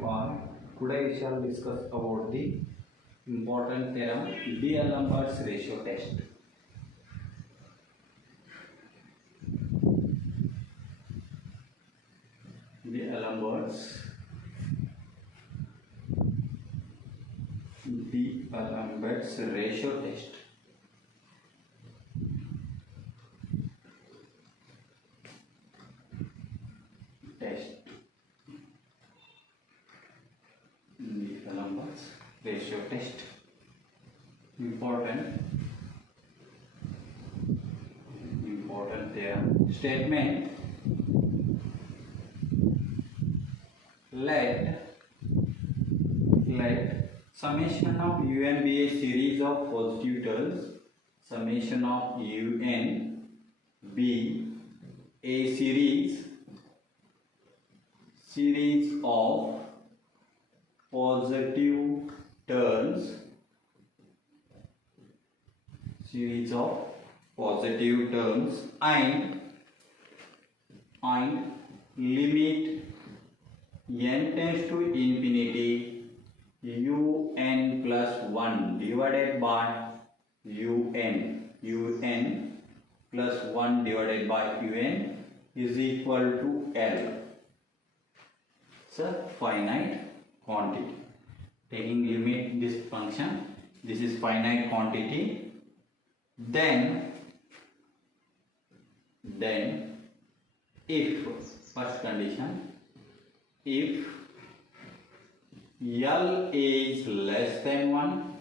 Today we shall discuss about the important theorem, D'Alembert's ratio test. D'Alembert's ratio test. D'Alembert's ratio test. Important theorem. Statement: let summation of un be a series of positive terms. Summation of un be a series of positive terms. And limit n tends to infinity un plus 1 divided by un plus 1 divided by un is equal to L. It's a finite quantity. Taking limit this function, this is finite quantity. Then if first condition, if L is less than 1,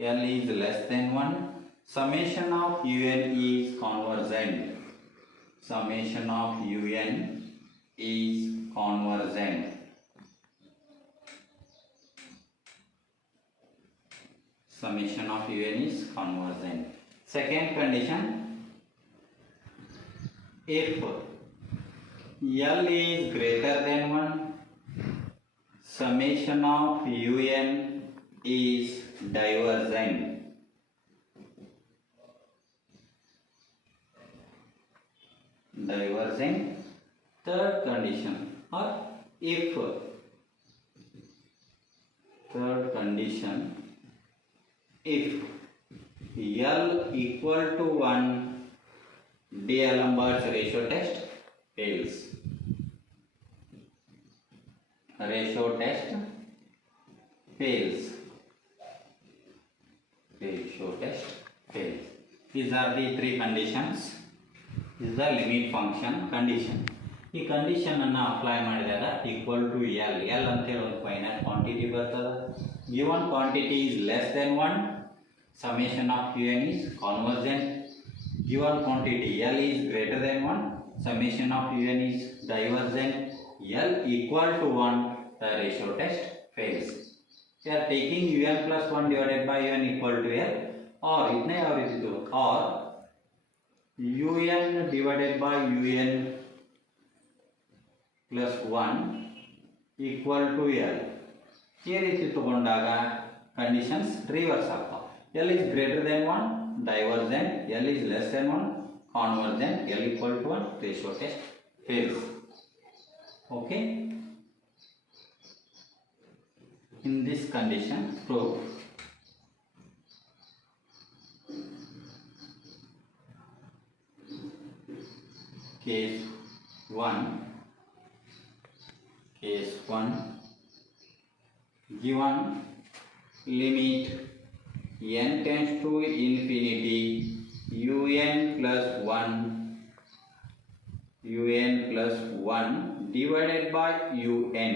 L is less than 1, summation of un is convergent. Summation of un is convergent. Summation of un is convergent. Second condition, if L is greater than 1, summation of un is divergent. Third condition, or if if L equal to 1, D'Alembert's ratio test fails. Ratio test fails. These are the three conditions. This is the limit function condition. ಈ condition ಅನ್ನು apply ಮಾಡಿದಾಗ equal to L ಅಂತೇಳಿ ಒಂದು finite quantity ಬರ್ತದೆ. Given quantity is less than 1, summation of un is convergent. Given quantity L is greater than 1, summation of un is divergent. L equal to 1, the ratio test fails. We are taking un plus 1 divided by un equal to L, or itne yav riti idu, or un divided by un plus 1 equal to L. ಈ ರೀತಿ ತಗೊಂಡಾಗ conditions reverse ಆಗ್ತಾವೆ. L is greater than 1, divergent. L is less than 1, convergent. L equal to 1, ratio test fails. Okay. In this condition, prove case 1, given limit n tends to infinity un plus 1 divided by un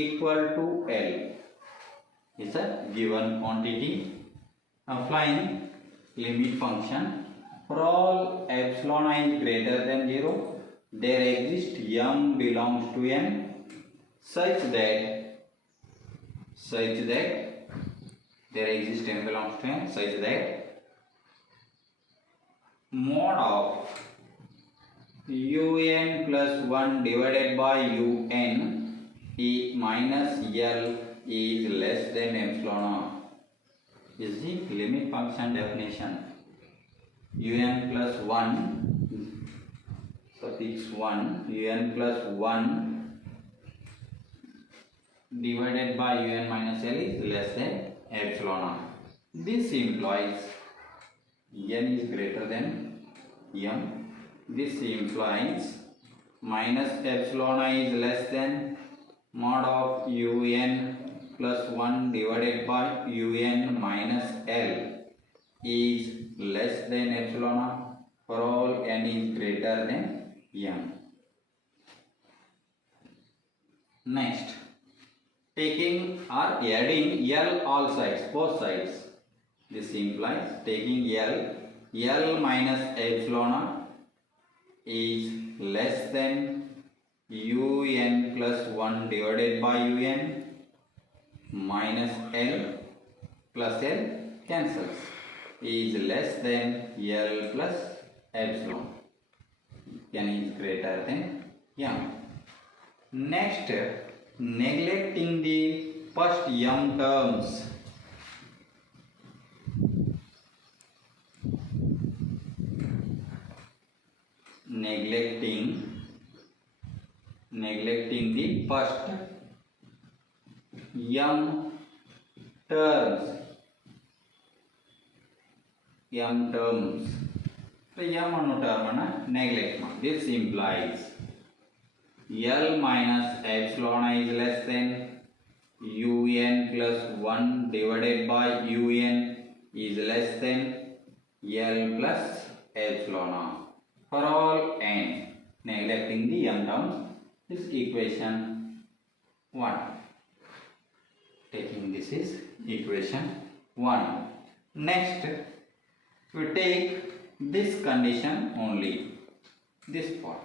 equal to L is a given quantity. Applying limit function, for all epsilon I is greater than 0, there exists m belongs to n such that there exists m belongs to n such that mod of un plus 1 divided by un e minus L is less than epsilon r. Is the limit function definition. un plus 1 suffix 1 un plus 1 divided by un minus L is less than epsilon r. This implies n is greater than m. This implies minus epsilon I is less than mod of un plus 1 divided by un minus L is less than epsilon r for all n is greater than m. Next, taking or adding L all sides, both sides. This implies taking L minus epsilon r is less than un plus 1 divided by un minus L plus L cancels is less than L plus epsilon. N is greater than m. Next, neglecting the first m terms, neglecting the first m terms. So m ಅನ್ನೋ term ಅನ್ನು neglect ಮಾಡಿ. This implies L minus epsilon I is less than un plus 1 divided by un is less than L plus epsilon r for all n. Neglecting the m terms is equation 1. Taking this is equation 1. Next, we take this condition only, this part.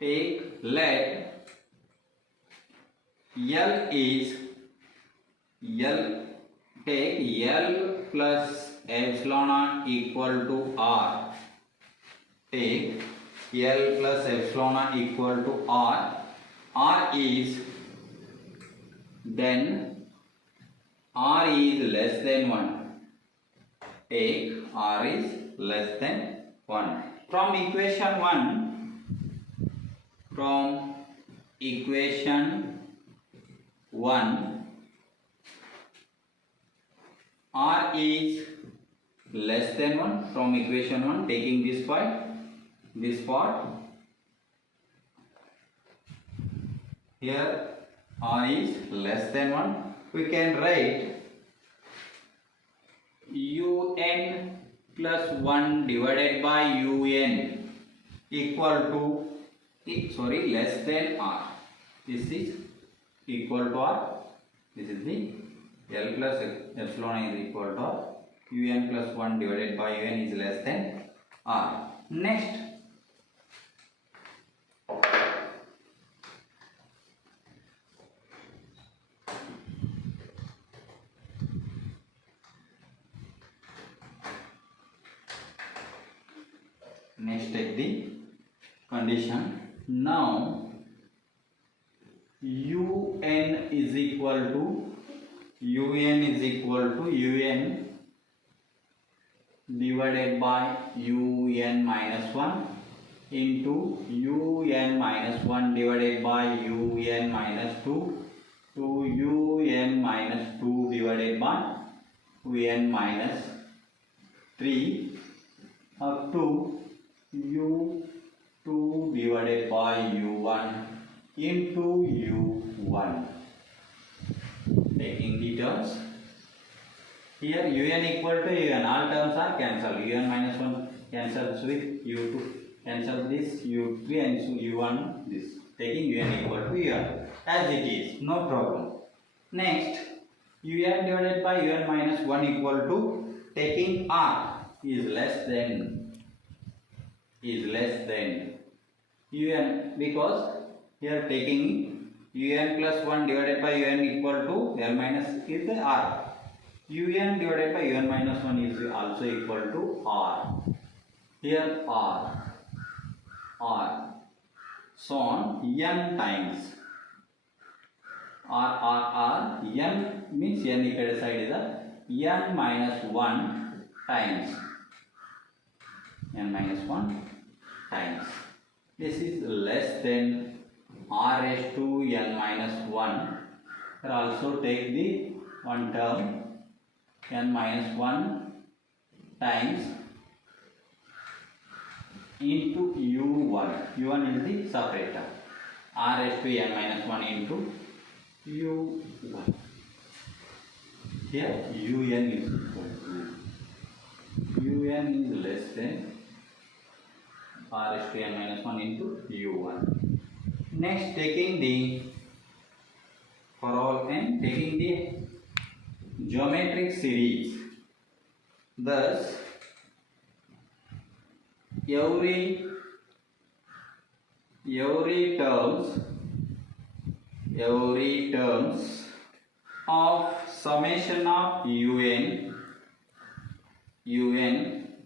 Take let L is L, take L plus epsilon r equal to r. Take L plus epsilon r equal to r. R is, then r is less than 1. Take r is less than 1. From equation 1, r is less than 1. From equation 1, taking this part, here r is less than 1. We can write un plus 1 divided by un equal to, less than r. This is equal to r. This is the L plus epsilon is equal to r. Un plus 1 divided by un is less than r. Next, take the condition. Now un is equal to un divided by un minus 1 into un minus 1 divided by un minus 2 to un minus 2 divided by un minus 3 up to u2 divided by u1 into u1. Taking the terms, here un equal to un, all terms are cancelled. Un minus 1 cancels with u2, cancel this u3 and u1 this. Taking un equal to un as it is, no problem. Next, un divided by un minus 1 equal to, taking r is less than un, because here taking un plus 1 divided by un equal to l minus is the r. Un divided by un minus 1 is also equal to r. Here r. So on n times. r n means n equal side is n minus 1 times n minus 1 times. This is less than r raised to n minus 1. Here also take the one term n minus 1 times into u1. u1 is the separator. R raised to n minus 1 into u1. Here un is equal to un is less than r raised to n minus 1 into u1. Next, taking the for all n, taking the geometric series. Thus, every terms of summation of un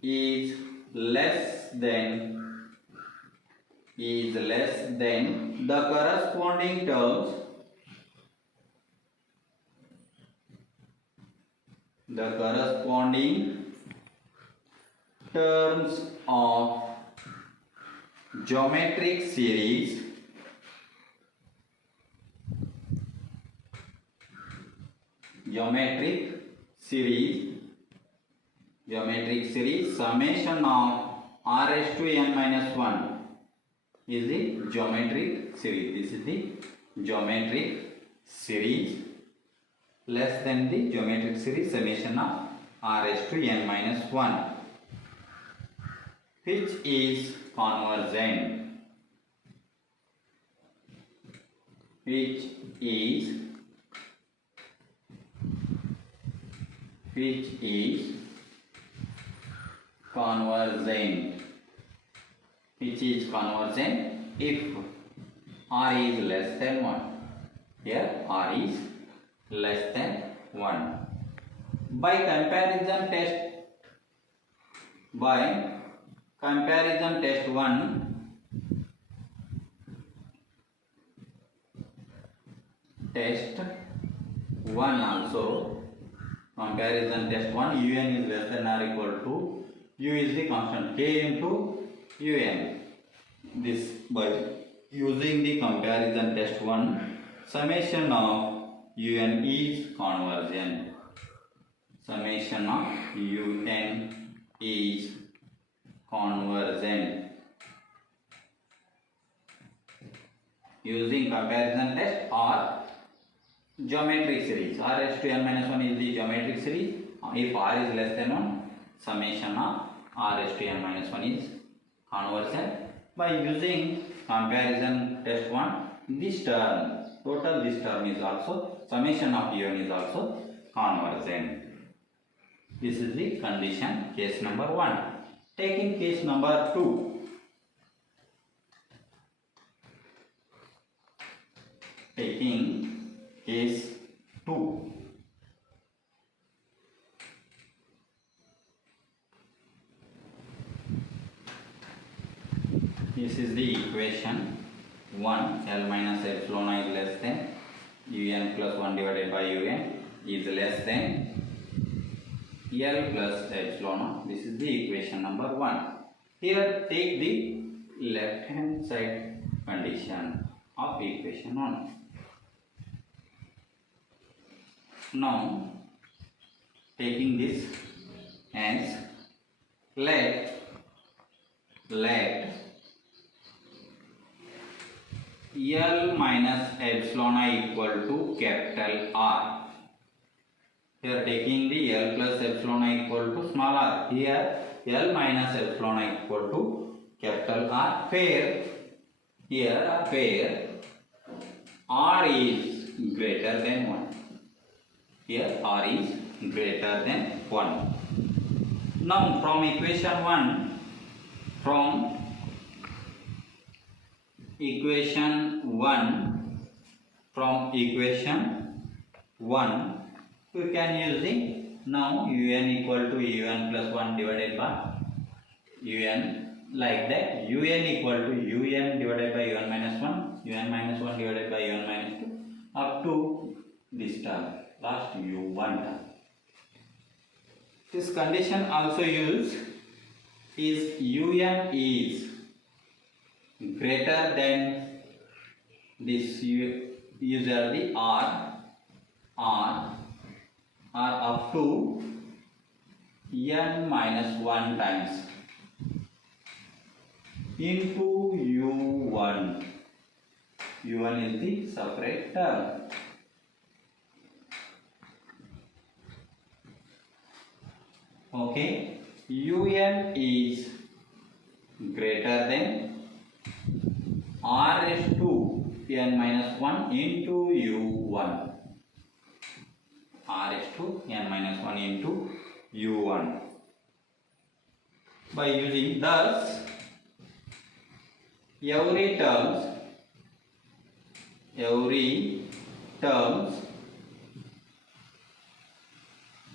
is less than the corresponding terms of geometric series summation of r raised to n minus 1 is the geometric series. This is the geometric series less than the geometric series summation of r raised to n minus 1, which is convergent, which is convergent if r is less than 1. Here r is less than 1. By comparison test 1, test 1 also, comparison test 1, un is less than or equal to, u is the constant, k into un. This by using the comparison test 1, summation of un is convergent. Summation of un is convergent. Using comparison test or geometric series. R raised to n minus 1 is the geometric series. If r is less than 1, summation of r raised to n minus 1 is convergent. By using comparison test 1, this term, total this term is also, summation of un is also convergent. This is the condition, case number 1. Taking case number 2. Taking case 2. This is the equation 1, L minus epsilon I is less than un plus 1 divided by un is less than L plus epsilon. This is the equation number 1. Here take the left hand side condition of equation 1. Now taking this as let L minus epsilon I equal to capital R. Here taking the L plus epsilon I equal to small r. Here L minus epsilon I equal to capital R. Where here where R is greater than 1. Here R is greater than 1. Now from equation 1, we can use the now un equal to un plus 1 divided by un, like that un equal to un divided by un minus 1, un minus 1 divided by un minus 2 up to this term, last u1 term. This condition also used is un is greater than this usually r up to n minus 1 times into u1. u1 is the separate term. Okay, un is greater than r raised to n minus 1 into u1. r raised to n minus 1 into u1. By using thus, every terms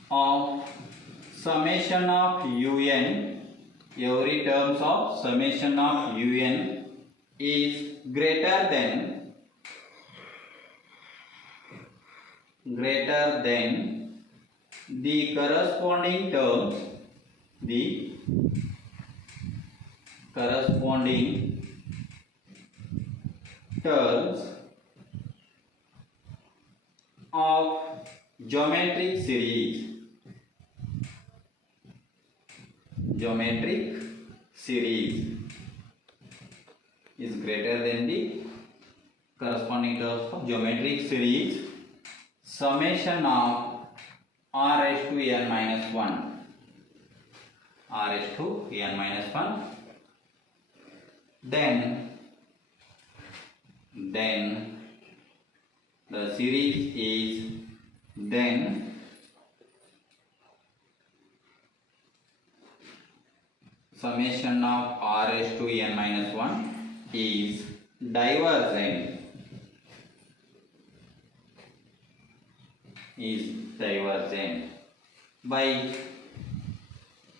of summation of un, every terms of summation of un is greater than the corresponding terms of geometric series. Geometric series is greater than the corresponding terms of geometric series summation of r raised to n minus 1. r raised to n minus 1. Then the series is then summation of r raised to n minus 1 is divergent. By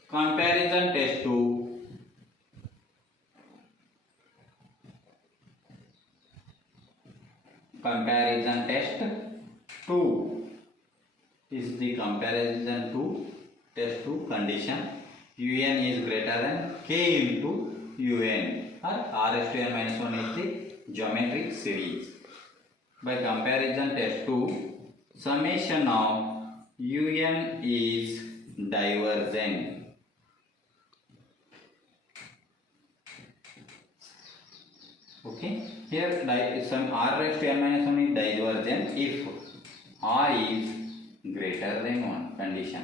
comparison test 2, is the comparison to test 2 condition. un is greater than k into un, or r raised to n minus 1 is the geometric series. By comparison test 2, summation of un is divergent. Okay, here some r raised to n minus 1 is divergent if r is greater than 1 condition.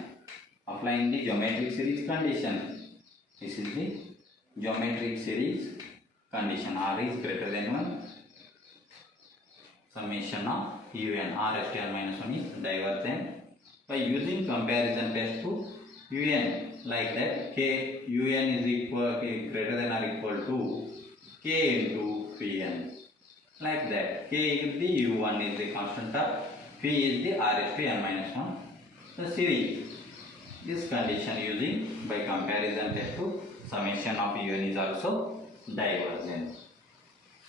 Applying the geometric series condition. This is the geometric series condition. R is greater than 1. Summation of un r raised to n minus 1 is divergent. By using comparison test to un, like that k un is greater than or equal to k into pn. Like that, k is the u1 is the constant term, p is the r raised to n minus 1. The series. This condition using by comparison test to summation of un is also divergent.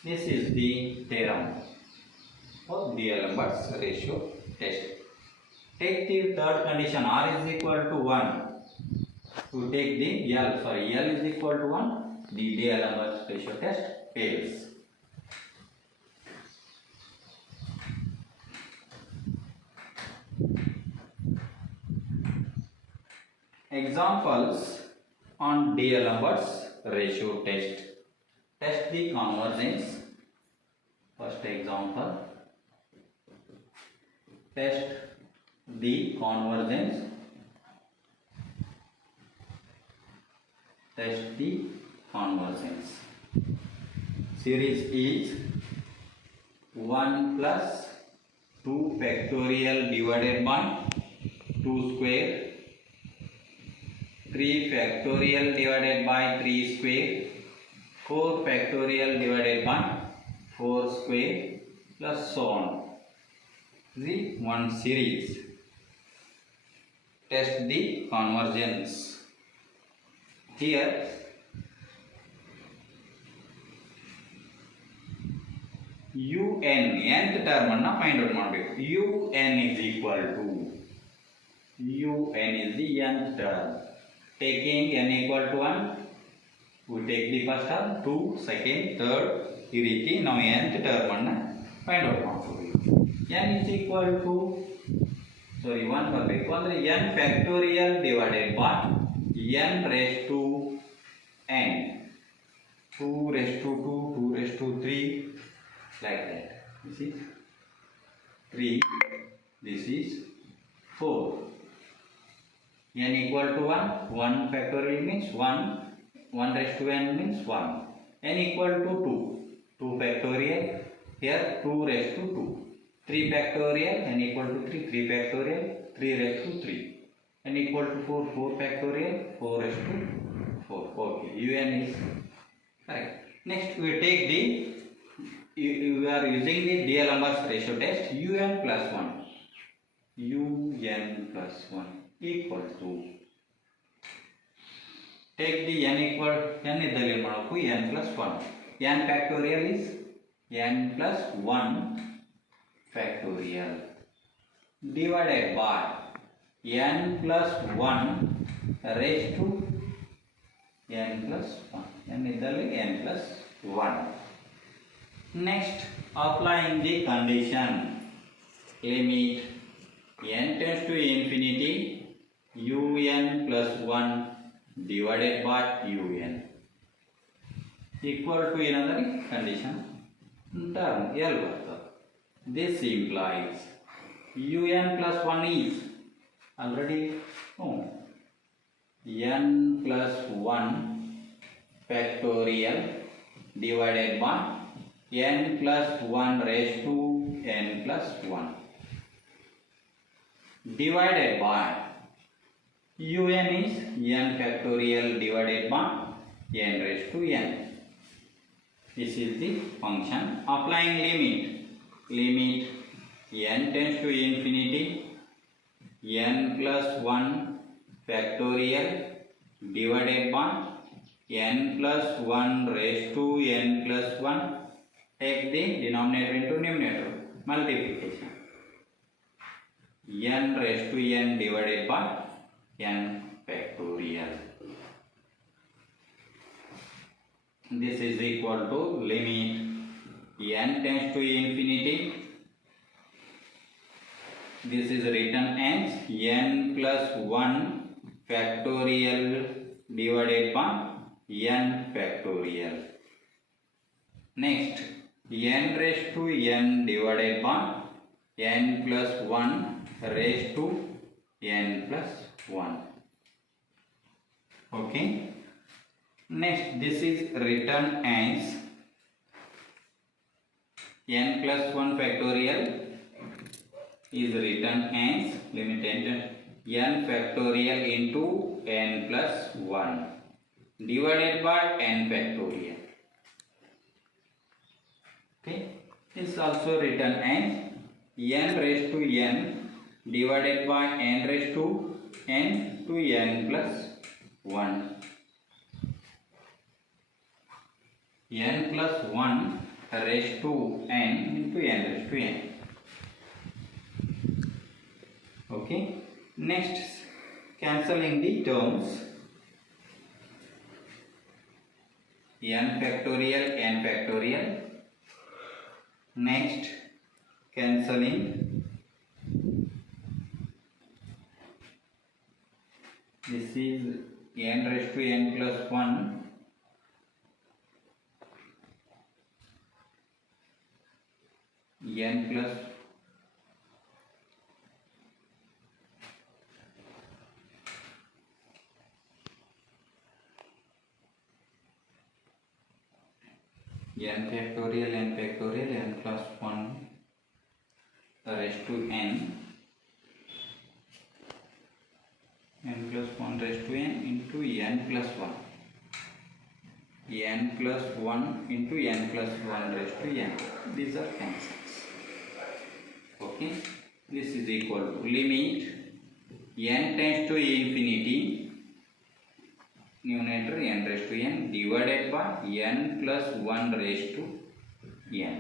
This is the theorem of D'Alembert's ratio test. Take the third condition, r is equal to 1. To take the L is equal to 1, the D'Alembert's ratio test fails. Examples on D'Alembert's ratio test. Test the convergence. First example. Test the convergence. Series is 1 plus 2 factorial divided by 2 square, 3 factorial divided by 3 square, 4 factorial divided by 4 square, plus so on. The one series. Test the convergence. Here un nth term ಅನ್ನು find out ಮಾಡಬೇಕು. un is equal to un is the nth term. Taking n equal to 1, we take the first term 2 second third ಈ ರೀತಿ ನಾವು nth term ಅನ್ನು find out ಮಾಡ್ಕೋಬೇಕು. n is equal to 1 ಬರಬೇಕು ಅಂದರೆ n factorial divided by n raised to n 2 raised to 2 2 raised to 3 like that. This is 3, this is 4. n equal to 1, 1 factorial means 1 raised to n means 1. n equal to 2, 2 factorial, here 2 raised to 2. 3 factorial, n equal to 3, 3 factorial, 3 raised to 3. n equal to 4, 4 factorial, 4 raised to 4. Okay, un is correct. Next we take the, we are using the D'Alembert ratio test, un plus 1. un plus 1 equal to, take the n equal, n ಇದ್ದಲ್ಲಿ ಮಾಡಬೇಕು n plus 1. n factorial is n plus 1 factorial divided by n plus 1 raised to n plus 1. n ಇದ್ದಲ್ಲಿ n plus 1. Next, applying the condition, limit n tends to infinity un plus 1 divided by un equal to another condition term L bರ್ತದೆ. This implies un plus 1 is already known, n plus 1 factorial divided by n plus 1 raised to n plus 1 divided by un is n factorial divided by n raised to n. This is the function. Applying limit, limit n tends to infinity n plus 1 factorial divided by n plus 1 raised to n plus 1. Take the denominator into numerator, multiplication. n raised to n divided by n factorial. This is equal to limit n tends to infinity. This is written as n plus 1 factorial divided by n factorial. Next, n raised to n divided by n plus 1 raised to n plus 1. Okay. Next, this is written as n plus 1 factorial is written as limit n factorial into n plus 1 divided by n factorial. Okay, this is also written as n raised to n divided by n raised to n to n plus 1. n plus 1 raised to n into n raised to n. Okay. Next, cancelling the terms, n factorial, n factorial. Next, cancelling this is n raised to n plus 1 n plus n factorial n plus 1 raised to n plus 1 raised to n into n plus 1 n plus 1 into n plus 1 raised to n. These are cancels. Okay, this is equal to limit n tends to infinity, numerator n raised to n divided by n plus 1 raised to n.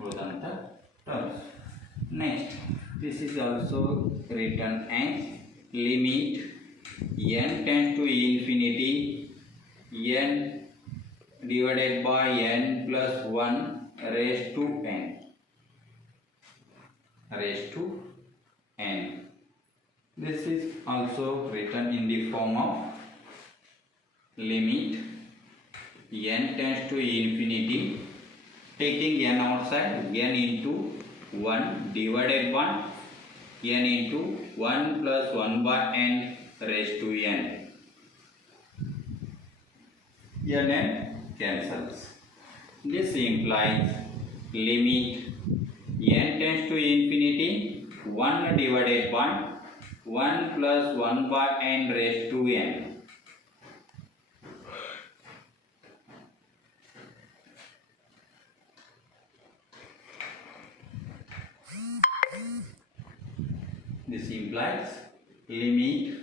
Udanta terms. Next, this is also written as limit n tends to infinity n divided by n plus 1 raised to n raised to n. This is also written in the form of limit n tends to infinity, taking n outside, n into 1 divided by n into 1 plus 1 by n raised to n. N cancels. This implies limit n tends to infinity 1 divided by 1 plus 1 by n raised to n. This implies limit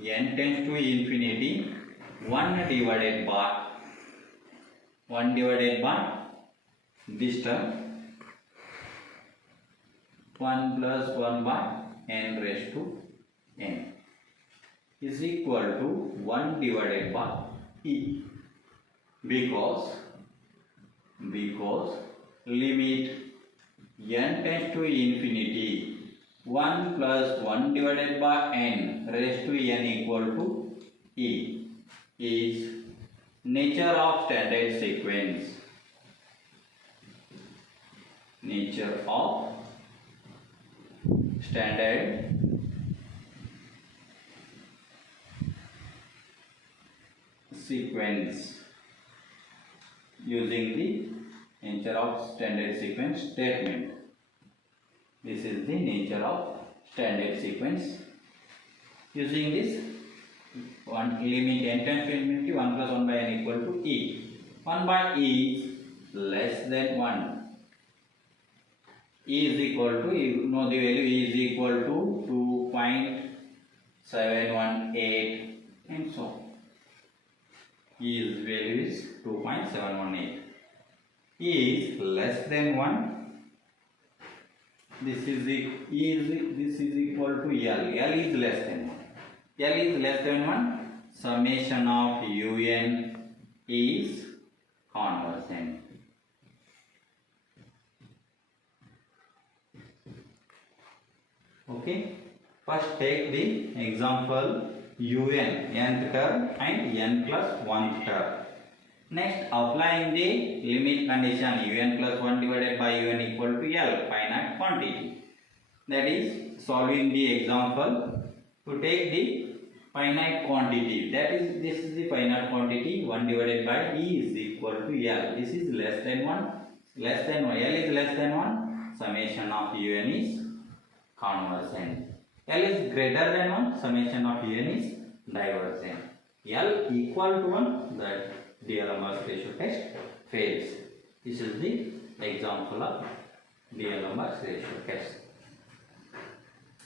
n tends to infinity 1 divided by this term 1 plus 1 by n raised to n is equal to 1 divided by e, because limit n tends to infinity 1 plus 1 divided by n raised to n equal to e is nature of standard sequence. Nature of standard sequence using the nature of standard sequence statement. This is the nature of standard sequence. Using this, one limit n tends to infinity 1 plus 1 by n equal to e. 1 by e is less than 1. E is equal to, you know the value, e is equal to 2.718 and so on. E's value is 2.718. E is less than 1. This is equal to L. L is less than 1. L is less than 1. Summation of un is convergent. Okay. First take the example un, nth term and n plus 1th term. Next, applying the limit condition un plus 1 divided by un equal to L, finite quantity. That is, solving the example to take the finite quantity. That is, this is the finite quantity 1 divided by e is equal to L. This is less than 1. L is less than 1. Summation of un is convergent. L is greater than 1. Summation of un is divergent. L equal to 1. That D'Alembert ratio test fails. This is the example of D'Alembert ratio test.